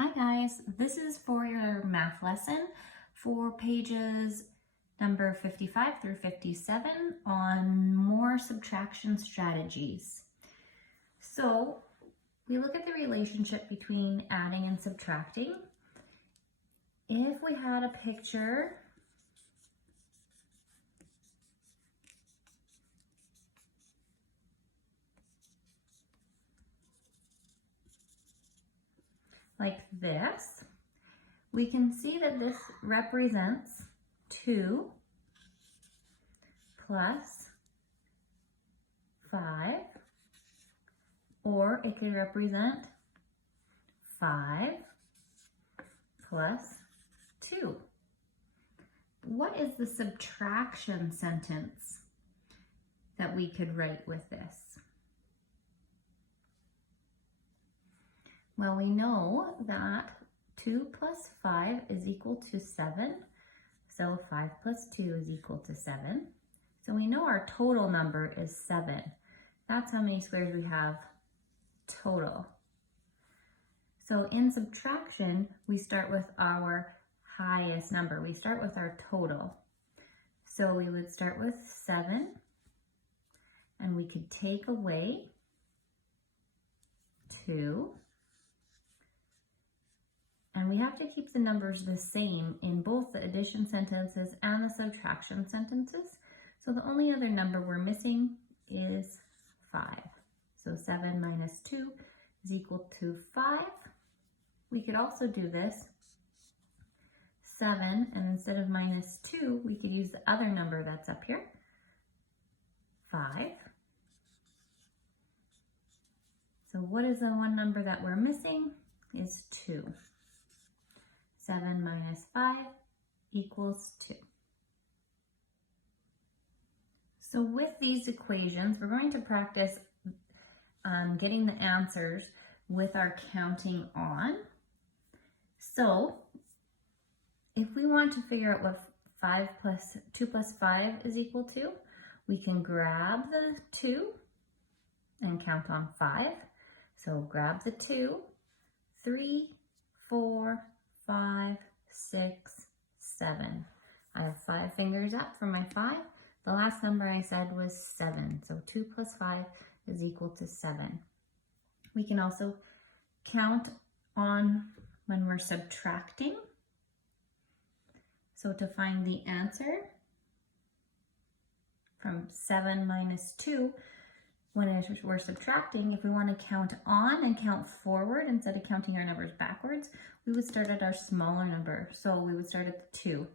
Hi guys, this is for your math lesson for pages number 55 through 57 on more subtraction strategies. So we look at the relationship between adding and subtracting. If we had a picture like this, we can see that this represents 2 plus 5, or it could represent 5 plus 2. What is the subtraction sentence that we could write with this? Well, we know that 2 plus 5 is equal to 7. So 5 plus 2 is equal to 7. So we know our total number is 7. That's how many squares we have total. So in subtraction, we start with our highest number. We start with our total. So we would start with 7, and we could take away 2. And we have to keep the numbers the same in both the addition sentences and the subtraction sentences. So the only other number we're missing is 5. So 7 minus 2 is equal to 5. We could also do this 7, and instead of minus 2, we could use the other number that's up here, 5. So what is the one number that we're missing? Is 2. 7 minus 5 equals 2. So with these equations, we're going to practice getting the answers with our counting on. So if we want to figure out what 2 plus 5 is equal to, we can grab the 2 and count on 5. So grab the 2, 3, 4, 5, 6, 7. I have 5 fingers up for my 5. The last number I said was 7. So 2 plus 5 is equal to 7. We can also count on when we're subtracting. So to find the answer from 7 minus 2, when we're subtracting, if we want to count on and count forward instead of counting our numbers backwards, we would start at our smaller number. So we would start at the 2.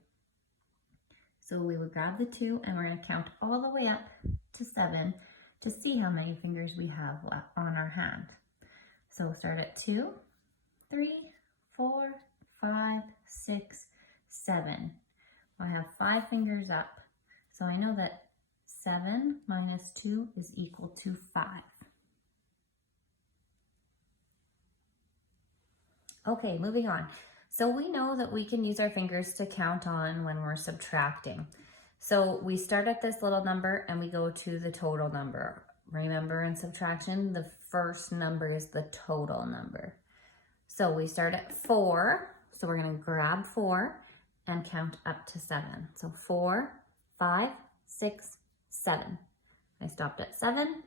So we would grab the 2 and we're going to count all the way up to 7 to see how many fingers we have on our hand. So we'll start at 2, 3, 4, 5, 6, 7. I have 5 fingers up. So I know that 7 minus 2 is equal to 5. Okay, moving on. So we know that we can use our fingers to count on when we're subtracting. So we start at this little number and we go to the total number. Remember, in subtraction, the first number is the total number. So we start at 4. So we're going to grab 4 and count up to 7. So 4, 5, 6, 7. I stopped at 7.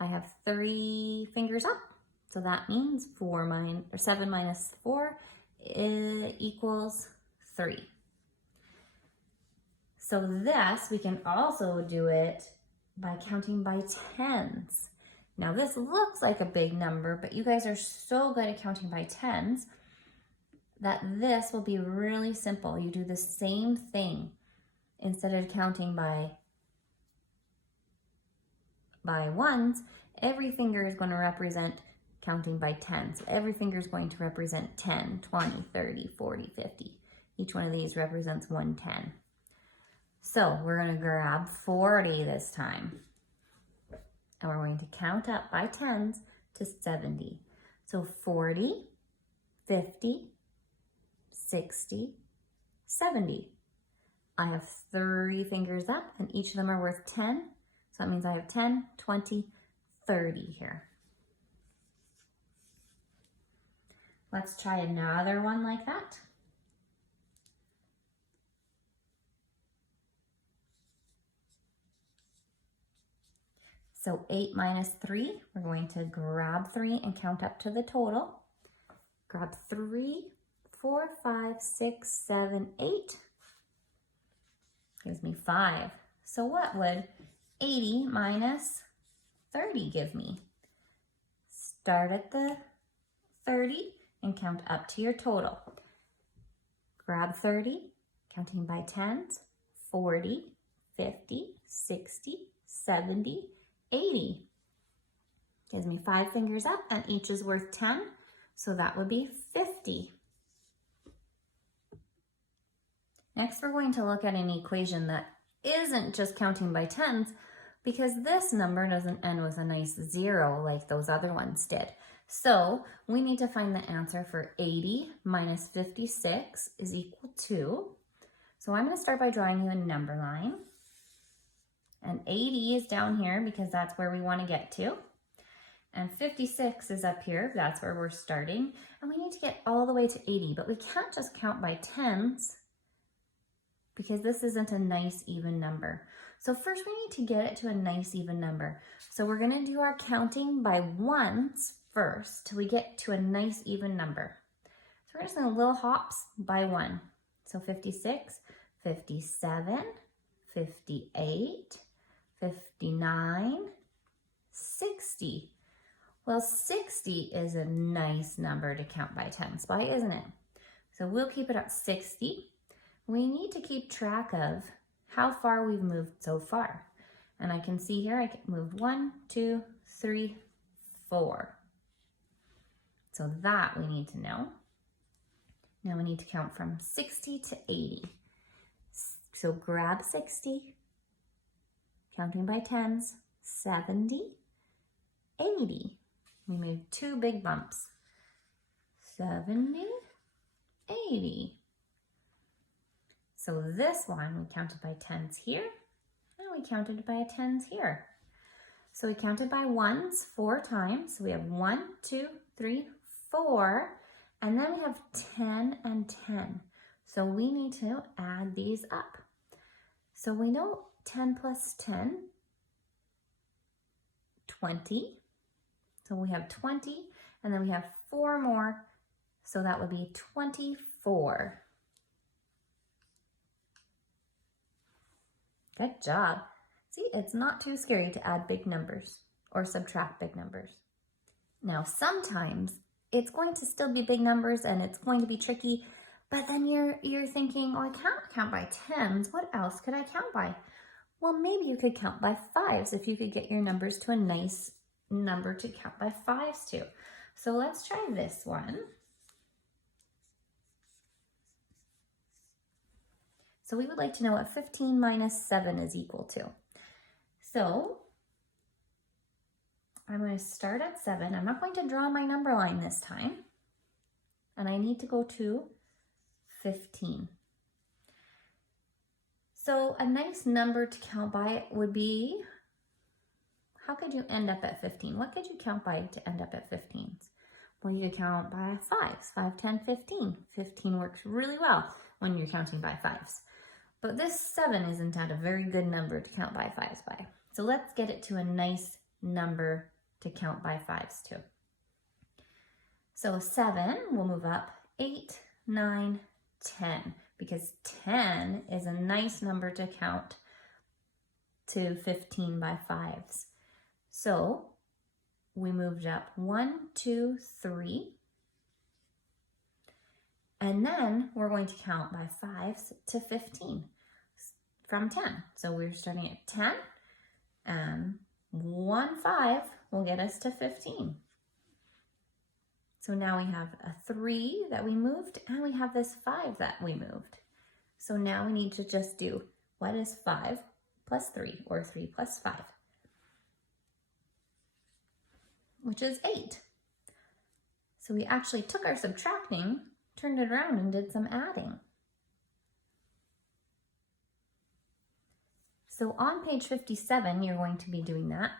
I have 3 fingers up. So that means 7 minus 4 equals 3. So this, we can also do it by counting by tens. Now this looks like a big number, but you guys are so good at counting by tens that this will be really simple. You do the same thing. Instead of counting by ones, every finger is going to represent counting by tens. So every finger is going to represent 10, 20, 30, 40, 50. Each one of these represents 110. So we're going to grab 40 this time. And we're going to count up by tens to 70. So 40, 50, 60, 70. I have 3 fingers up and each of them are worth 10. So that means I have 10, 20, 30 here. Let's try another one like that. So 8 minus 3, we're going to grab 3 and count up to the total. Grab 3, 4, 5, 6, 7, 8. Gives me 5. So what would 80 minus 30 give me? Start at the 30 and count up to your total. Grab 30, counting by tens, 40, 50, 60, 70, 80. Gives me 5 fingers up and each is worth 10, so that would be 50. Next, we're going to look at an equation that isn't just counting by tens, because this number doesn't end with a nice 0 like those other ones did. So we need to find the answer for 80 minus 56 is equal to, so I'm going to start by drawing you a number line. And 80 is down here because that's where we want to get to. And 56 is up here, that's where we're starting. And we need to get all the way to 80, but we can't just count by tens because this isn't a nice even number. So first we need to get it to a nice even number. So we're going to do our counting by ones first till we get to a nice even number. So we're just going to little hops by 1. So 56, 57, 58, 59, 60. Well, 60 is a nice number to count by tens by, isn't it? So we'll keep it at 60. We need to keep track of how far we've moved so far. And I can see here I can move 1, 2, 3, 4. So that we need to know. Now we need to count from 60 to 80. So grab 60, counting by tens, 70, 80. We made 2 big bumps. 70, 80. So this one we counted by tens here, and we counted by tens here. So we counted by ones 4 times. So we have 1, 2, 3, 4, and then we have 10 and 10. So we need to add these up. So we know 10 plus 10, 20. So we have 20, and then we have 4 more, so that would be 24. Good job. See, it's not too scary to add big numbers or subtract big numbers. Now, sometimes it's going to still be big numbers and it's going to be tricky, but then you're thinking, oh, I can't count by tens. What else could I count by? Well, maybe you could count by fives if you could get your numbers to a nice number to count by fives to. So let's try this one. So we would like to know what 15 minus 7 is equal to. So I'm going to start at 7. I'm not going to draw my number line this time. And I need to go to 15. So a nice number to count by would be, how could you end up at 15? What could you count by to end up at 15? Well, you could count by fives, 5, 10, 15. 15 works really well when you're counting by fives. But this 7 isn't a very good number to count by fives by. So let's get it to a nice number to count by fives to. So 7 will move up 8, 9, 10, because 10 is a nice number to count to 15 by fives. So we moved up 1, 2, 3. And then we're going to count by fives to 15 from 10. So we're starting at 10 and 1 5 will get us to 15. So now we have a 3 that we moved and we have this 5 that we moved. So now we need to just do, what is 5 plus 3 or 3 plus 5? Which is 8. So we actually took our subtracting, turned it around and did some adding. So on page 57, you're going to be doing that.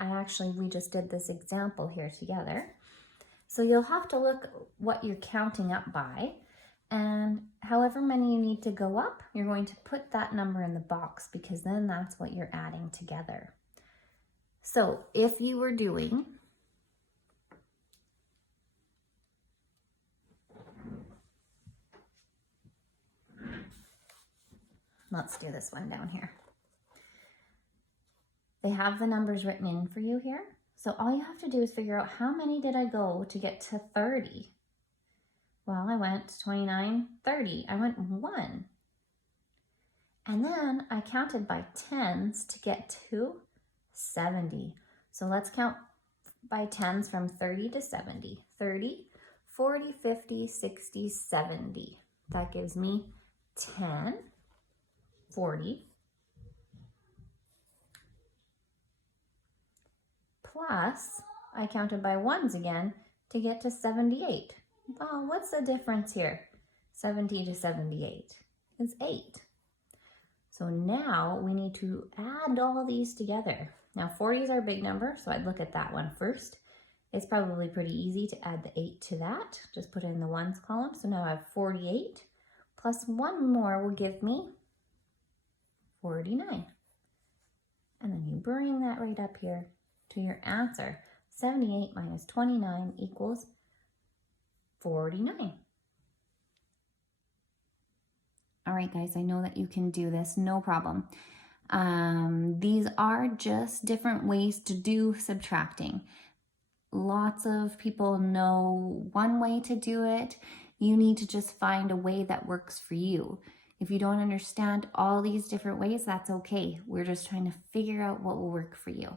We just did this example here together. So you'll have to look what you're counting up by, and however many you need to go up, you're going to put that number in the box because then that's what you're adding together. So if you were doing let's do this one down here. They have the numbers written in for you here. So all you have to do is figure out how many did I go to get to 30? Well, I went 29, 30. I went 1. And then I counted by tens to get to 70. So let's count by tens from 30 to 70. 30, 40, 50, 60, 70. That gives me 10, 40, plus I counted by ones again to get to 78. Oh, what's the difference here? 70 to 78 is 8. So now we need to add all these together. Now 40 is our big number, so I'd look at that one first. It's probably pretty easy to add the 8 to that. Just put it in the ones column. So now I have 48 plus one more will give me 49. And then you bring that right up here to your answer. 78 minus 29 equals 49. All right, guys, I know that you can do this, no problem. These are just different ways to do subtracting. Lots of people know one way to do it. You need to just find a way that works for you. If you don't understand all these different ways, that's okay. We're just trying to figure out what will work for you.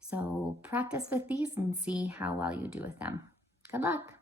So practice with these and see how well you do with them. Good luck.